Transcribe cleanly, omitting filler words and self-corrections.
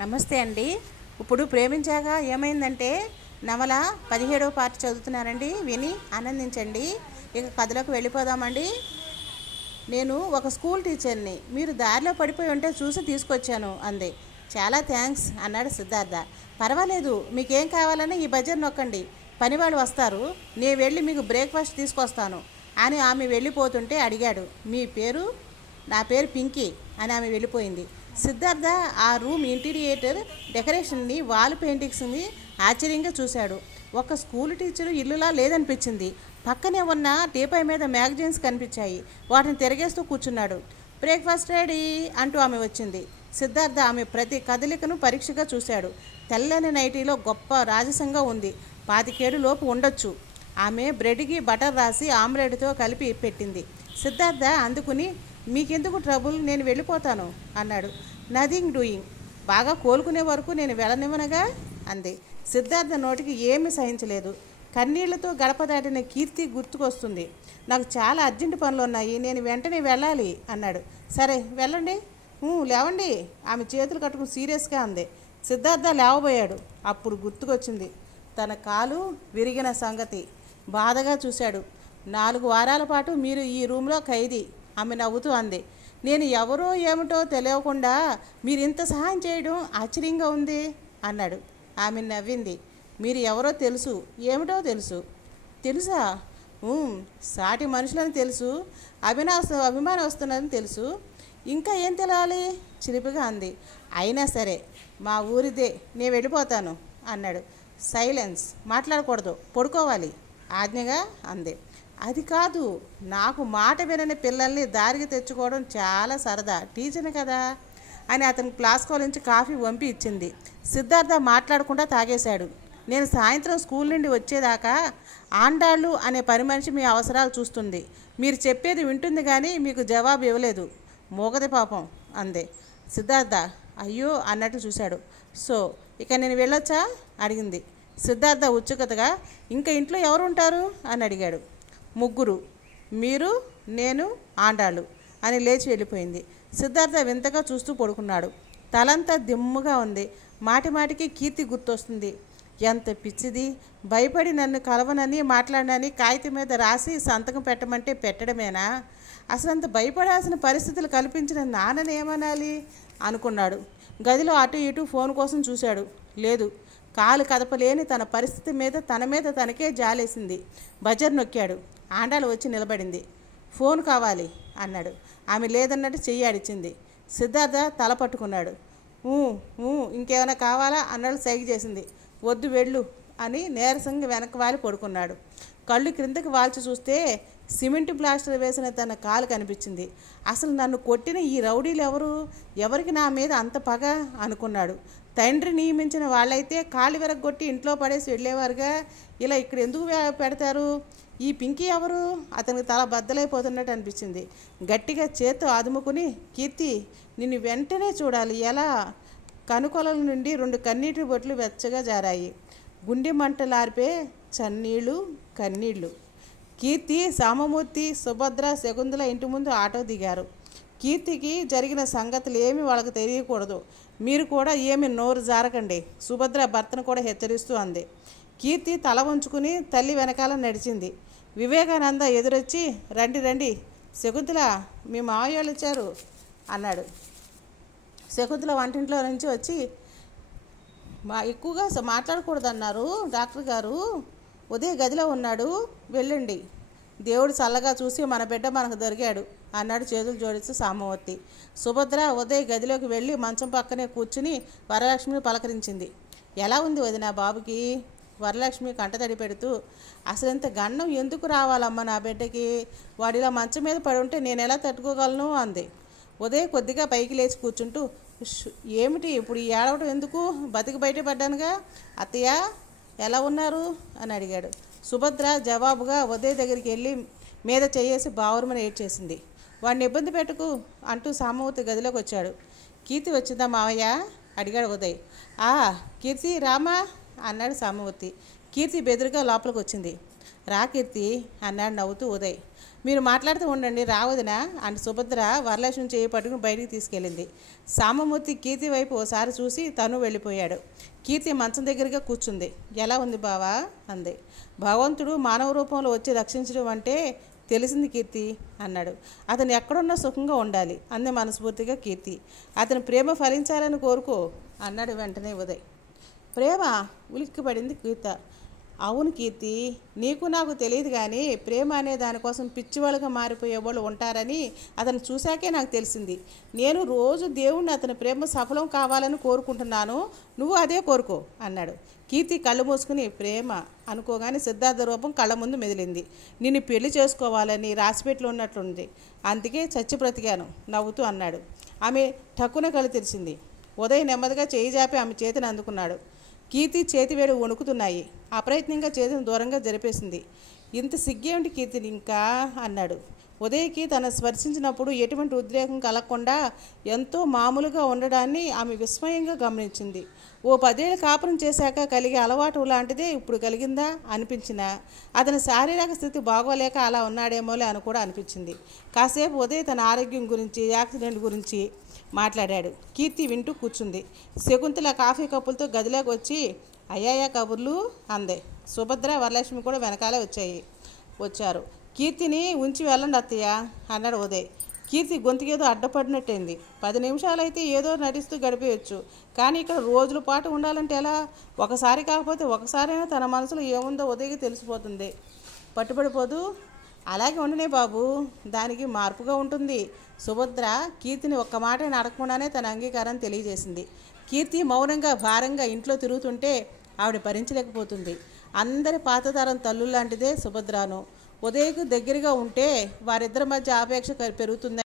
నమస్తే అండి. ఇప్పుడు ప్రేమించాక ఏమైందంటే నవల 17వ పార్ట్ చదువుతున్నానండి. విని ఆనందించండి. ఇక కథలోకి వెళ్ళిపోదామండి. నేను ఒక స్కూల్ టీచర్ని. మీరు దారిలో పడిపోయి ఉంటే చూసి తీసుకొచ్చాను అంది. చాలా థ్యాంక్స్ అన్నాడు సిద్ధార్థ. పర్వాలేదు, మీకేం కావాలని ఈ బజర్ నొక్కండి, పనివాళ్ళు వస్తారు, నేను వెళ్ళి మీకు బ్రేక్ఫాస్ట్ తీసుకొస్తాను అని ఆమె వెళ్ళిపోతుంటే అడిగాడు, మీ పేరు? నా పేరు పింకీ అని ఆమె వెళ్ళిపోయింది. సిద్ధార్థ ఆ రూమ్ ఇంటీరియర్ డెకరేషన్ని, వాల్ పెయింటింగ్స్ని ఆశ్చర్యంగా చూశాడు. ఒక స్కూల్ టీచరు ఇల్లులా లేదనిపించింది. పక్కనే ఉన్న టీపై మీద మ్యాగజైన్స్ కనిపించాయి. వాటిని తిరగేస్తూ కూర్చున్నాడు. బ్రేక్ఫాస్ట్ రెడీ అంటూ ఆమె వచ్చింది. సిద్ధార్థ ఆమె ప్రతి కదలికను పరీక్షగా చూశాడు. తెల్లని నైటీలో గొప్ప రాజసంగా ఉంది. 25 లోపు ఉండొచ్చు. ఆమె బ్రెడ్కి బటర్ రాసి ఆమ్లెట్తో కలిపి పెట్టింది. సిద్ధార్థ అందుకుని, మీకెందుకు ట్రబుల్, నేను వెళ్ళిపోతాను అన్నాడు. నథింగ్ డూయింగ్, బాగా కోలుకునే వరకు నేను వెళ్ళనివ్వనగా అంది. సిద్ధార్థ నోటికి ఏమీ సహించలేదు. కన్నీళ్లతో గడప దాటిన కీర్తి గుర్తుకొస్తుంది. నాకు చాలా అర్జెంటు పనులు ఉన్నాయి, నేను వెంటనే వెళ్ళాలి అన్నాడు. సరే వెళ్ళండి. లేవండి, ఆమె చేతులు కట్టుకుని సీరియస్గా అంది. సిద్ధార్థ లేవబోయాడు. అప్పుడు గుర్తుకొచ్చింది తన కాలు విరిగిన సంగతి. బాధగా చూశాడు. 4 వారాల పాటు మీరు ఈ రూమ్లో ఖైదీ. ఆమె నవ్వుతూ అంది. నేను ఎవరో ఏమిటో తెలియకుండా మీరు ఇంత సహాయం చేయడం ఆశ్చర్యంగా ఉంది అన్నాడు. ఆమె నవ్వింది. మీరు ఎవరో తెలుసు, ఏమిటో తెలుసు. తెలుసా? సాటి మనుషులని తెలుసు, అభిమానం వస్తున్నదని తెలుసు. ఇంకా ఏం తెలియాలి? చిలిపిగా అంది. అయినా సరే మా ఊరిదే, నేను వెళ్ళిపోతాను అన్నాడు. సైలెన్స్. మాట్లాడకూడదు, పడుకోవాలి ఆజ్ఞగా అంది. అది కాదు, నాకు మాట వినని పిల్లల్ని దారికి తెచ్చుకోవడం చాలా సరదా, టీచర్ని కదా అని అతను క్లాస్కో నుంచి కాఫీ వంపి ఇచ్చింది. సిద్ధార్థ మాట్లాడకుండా తాగేశాడు. నేను సాయంత్రం స్కూల్ నుండి వచ్చేదాకా ఆండాళ్ళు అనే పని మనిషి మీ అవసరాలు చూస్తుంది. మీరు చెప్పేది వింటుంది కానీ మీకు జవాబు ఇవ్వలేదు. మోగది పాపం అంది. సిద్ధార్థ అయ్యో అన్నట్టు చూశాడు. సో ఇక నేను వెళ్ళొచ్చా అడిగింది. సిద్ధార్థ ఉత్సుకతగా, ఇంకా ఇంట్లో ఎవరు ఉంటారు అని అడిగాడు. 3, మీరు, నేను, ఆండాళ్ళు అని లేచి వెళ్ళిపోయింది. సిద్ధార్థ వింతగా చూస్తూ పడుకున్నాడు. తలంతా దిమ్ముగా ఉంది. మాటిమాటికి కీర్తి గుర్తొస్తుంది. ఎంత పిచ్చిది, భయపడి నన్ను కలవనని మాట్లాడనని కాగితం మీద రాసి సంతకం పెట్టమంటే పెట్టడమేనా? అసలు అంత భయపడాల్సిన పరిస్థితులు కల్పించిన నాన్నని ఏమనాలి అనుకున్నాడు. గదిలో అటు ఇటు ఫోన్ కోసం చూశాడు. లేదు. కాలు కదపలేని తన పరిస్థితి మీద తనకే జాలేసింది. బజర్ నొక్కాడు. ఆండాలు వచ్చి నిలబడింది. ఫోన్ కావాలి అన్నాడు. ఆమె లేదన్నట్టు చెయ్యి ఆడిచింది. సిద్ధార్థ తల పట్టుకున్నాడు. ఇంకేమైనా కావాలా అన్నాడు సైగ చేసింది. వద్దు వెళ్ళు అని నీరసంగా వెనక్కి వాలి పడుకున్నాడు. కళ్ళు క్రిందకి వాల్చి చూస్తే సిమెంట్ ప్లాస్టర్ వేసిన తన కాలు కనిపించింది. అసలు నన్ను కొట్టిన ఈ రౌడీలు ఎవరికి నా మీద అంత పగ అనుకున్నాడు. తండ్రి నియమించిన వాళ్ళైతే కాళ్ళు విరగొట్టి ఇంట్లో పడేసి వెళ్ళేవారుగా, ఇలా ఇక్కడ ఎందుకు పెడతారు? ఈ పింకీ ఎవరు? అతనికి తల బద్దలైపోతున్నట్టు అనిపించింది. గట్టిగా చేత్తో ఆదుముకుని, కీర్తి నిన్ను వెంటనే చూడాలి. ఎలా? కనుకొలల నుండి 2 కన్నీటి బొట్లు వెచ్చగా జారాయి. గుండె మంటలార్పే చన్నీళ్ళు, కన్నీళ్ళు. కీర్తి, సామమూర్తి, సుభద్ర, శకుంతల ఇంటి ముందు ఆటో దిగారు. కీర్తికి జరిగిన సంగతులు ఏమీ వాళ్ళకి తెలియకూడదు. మీరు కూడా ఏమి నోరు జారకండి, సుభద్ర భర్తను కూడా హెచ్చరిస్తూ అంది. కీర్తి తల వంచుకుని తల్లి వెనకాల నడిచింది. వివేకానంద ఎదురొచ్చి, రండి శకుంతల, మీ మావయ్య వాళ్ళు వచ్చారు అన్నాడు. శకుంతల వంటింట్లో నుంచి వచ్చి, ఎక్కువగా మాట్లాడకూడదన్నారు డాక్టర్ గారు, ఉదయ్ గదిలో ఉన్నాడు, వెళ్ళండి. దేవుడు చల్లగా చూసి మన బిడ్డ మనకు దొరికాడు అన్నాడు చేతులు జోడిస్తూ సామవతి. సుభద్ర ఉదయ్ గదిలోకి వెళ్ళి మంచం పక్కనే కూర్చుని వరలక్ష్మిని పలకరించింది. ఎలా ఉంది వదిన బాబుకి? వరలక్ష్మి కంటతడి పెడుతూ, అసలు ఇంత గండం ఎందుకు రావాలమ్మ నా బిడ్డకి? వాడిలా మంచం మీద పడి ఉంటే నేను ఎలా తట్టుకోగలను అంది. ఉదయ్ కొద్దిగా పైకి లేచి కూర్చుంటూ, ఏమిటి ఇప్పుడు ఈ ఏడవటం ఎందుకు? బతికి బయటపడ్డానుగా. అత్తయ్య ఎలా ఉన్నారు అని అడిగాడు. సుభద్ర జవాబుగా ఉదయ్ దగ్గరికి వెళ్ళి మీద చేయేసి బావురమని ఏడ్చేసింది. వాడిని ఇబ్బంది పెట్టుకు అంటూ సామవతి గదిలోకి వచ్చాడు. కీర్తి వచ్చిందా మావయ్య అడిగాడు ఉదయ్. కీర్తి రామా అన్నాడు సామవతి. కీర్తి బెదురుగా లోపలికి వచ్చింది. రా కీర్తి అన్నాడు నవ్వుతూ ఉదయ్. మీరు మాట్లాడుతూ ఉండండి రావదినా అని సుభద్ర వరలక్ష్మి చేయి పట్టుకుని బయటికి తీసుకెళ్ళింది. సామమూర్తి కీర్తి వైపు ఓసారి చూసి తను వెళ్ళిపోయాడు. కీర్తి మంచం దగ్గరగా కూర్చుంది. ఎలా ఉంది బావా అంది. భగవంతుడు మానవ రూపంలో వచ్చి రక్షించడం అంటే తెలిసింది కీర్తి అన్నాడు. అతను ఎక్కడున్నా సుఖంగా ఉండాలి అంది మనస్ఫూర్తిగా కీర్తి. అతని ప్రేమ ఫలించాలని కోరుకో అన్నాడు వెంటనే ఉదయ్. ప్రేమ ఉలిక్కిపడింది కీర్త. అవును కీర్తి, నీకు నాకు తెలియదు కానీ ప్రేమ అనే దానికోసం పిచ్చివాళ్ళుగా మారిపోయే వాళ్ళు ఉంటారని అతను చూశాకే నాకు తెలిసింది. నేను రోజు దేవుణ్ణి అతని ప్రేమ సఫలం కావాలని కోరుకుంటున్నాను, నువ్వు అదే కోరుకో అన్నాడు. కీర్తి కళ్ళు మూసుకుని ప్రేమ అనుకోగానే సిద్ధార్థ రూపం కళ్ళ ముందు మెదిలింది. నిన్ను పెళ్లి చేసుకోవాలని రాసిపెట్లు ఉన్నట్లుంది, అందుకే చచ్చి బ్రతికాను నవ్వుతూ అన్నాడు. ఆమె ఠక్కున కళ్ళు తెరిచింది. ఉదయ్ నెమ్మదిగా చేయి జాపి ఆమె చేతిని అందుకున్నాడు. కీర్తి చేతివేడు వణుకుతున్నాయి. అప్రయత్నంగా చేతిని దూరంగా జరిపేసింది. ఇంత సిగ్గేమిటి కీర్తిని ఇంకా అన్నాడు. ఉదయ్కి తను స్పర్శించినప్పుడు ఎటువంటి ఉద్రేకం కలగకుండా ఎంతో మామూలుగా ఉండడాన్ని ఆమె విస్మయంగా గమనించింది. ఓ 10 ఏళ్ళు కాపురం చేశాక కలిగే అలవాటు లాంటిదే ఇప్పుడు కలిగిందా అనిపించినా అతని శారీరక స్థితి బాగోలేక అలా ఉన్నాడేమోలే అని కూడా అనిపించింది. కాసేపు ఉదయ్ తన ఆరోగ్యం గురించి, యాక్సిడెంట్ గురించి మాట్లాడాడు. కీర్తి వింటూ కూర్చుంది. శకుంతల కాఫీ కప్పులతో గదిలోకి వచ్చి అయ్యాయా కబుర్లు అందే. సుభద్ర వరలక్ష్మి కూడా వెనకాలే వచ్చారు. కీర్తిని ఉంచి వెళ్ళండి అత్తయ్య అన్నాడు ఉదయ్. కీర్తి గొంతుకేదో అడ్డపడినట్టయింది. 10 నిమిషాలు అయితే ఏదో నటిస్తూ గడిపేయచ్చు, కానీ ఇక్కడ రోజుల పాటు ఉండాలంటే ఎలా? ఒకసారి కాకపోతే ఒకసారైనా తన మనసులో ఏముందో ఉదయ్కి తెలిసిపోతుంది. పట్టుబడిపోదు. అలాగే ఉండనే బాబు, దానికి మార్పుగా ఉంటుంది. సుభద్ర కీర్తిని ఒక్క మాట అడగకుండానే తన అంగీకారం తెలియజేసింది. కీర్తి మౌనంగా భారంగా ఇంట్లో తిరుగుతుంటే ఆవిడ భరించలేకపోతుంది. అందరి పాతతరం తల్లు లాంటిదే సుభద్రను. ఉదయ్కు దగ్గరగా ఉంటే వారిద్దరి మధ్య ఆపేక్ష పెరుగుతుంది.